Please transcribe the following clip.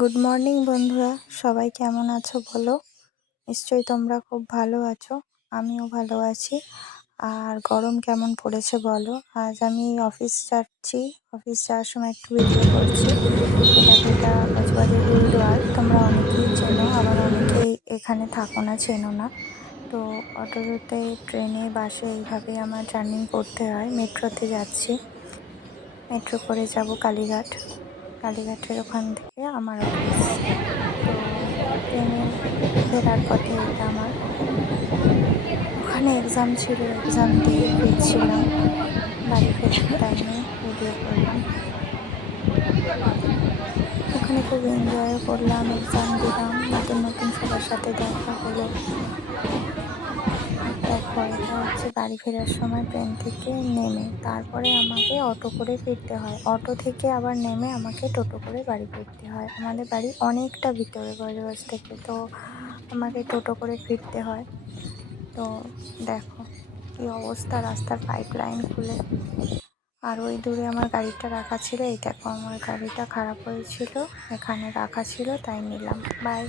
Good morning বন্ধুরা, সবাই কেমন আছো বলো? নিশ্চয়ই তোমরা খুব ভালো আছো। আমিও ভালো আছি। আর গরম কেমন পড়েছে বলো? আজ আমি অফিস যাচ্ছি। অফিস যাওয়ার সময় একটু ভিডিও করছি। এটা কক্সবাজার গুরুদুয়ার, তোমরা অনেকেই চেনো, আবার অনেকেই এখানে থাকো না, চেনো না। তো অটোতে, ট্রেনে, বাসে এইভাবে আমার জার্নি করতে হয়। মেট্রোতে যাচ্ছি, মেট্রো করে যাব কালীঘাট। কালীঘাটের ওখান থেকে আমার অফিস। তো ট্রেনে ফেরার পথে এটা আমার, ওখানে এক্সাম ছিল, এক্সাম দিয়ে ফিরছিলাম। বাড়ি ফেরার টাইমে ভিডিও করলাম। ওখানে খুব এনজয়ও করলাম, এক্সাম দিলাম, নতুন নতুন সবার সাথে দেখা হলো। দেখো, এটা হচ্ছে বাড়ি ফেরার সময় ট্রেন থেকে নেমে তারপরে আমাকে অটো করে ফিরতে হয়। অটো থেকে আবার নেমে আমাকে টোটো করে বাড়ি ফিরতে হয়। আমাদের বাড়ি অনেকটা ভিতরে বজবজ থেকে, তো আমাকে টোটো করে ফিরতে হয়। তো দেখো কি অবস্থা, রাস্তার পাইপ লাইন খুলে। আর ওই দূরে আমার গাড়িটা রাখা ছিল। এই দেখো, আমার গাড়িটা খারাপ হয়েছিল, এখানে রাখা ছিল, তাই নিলাম। বাই।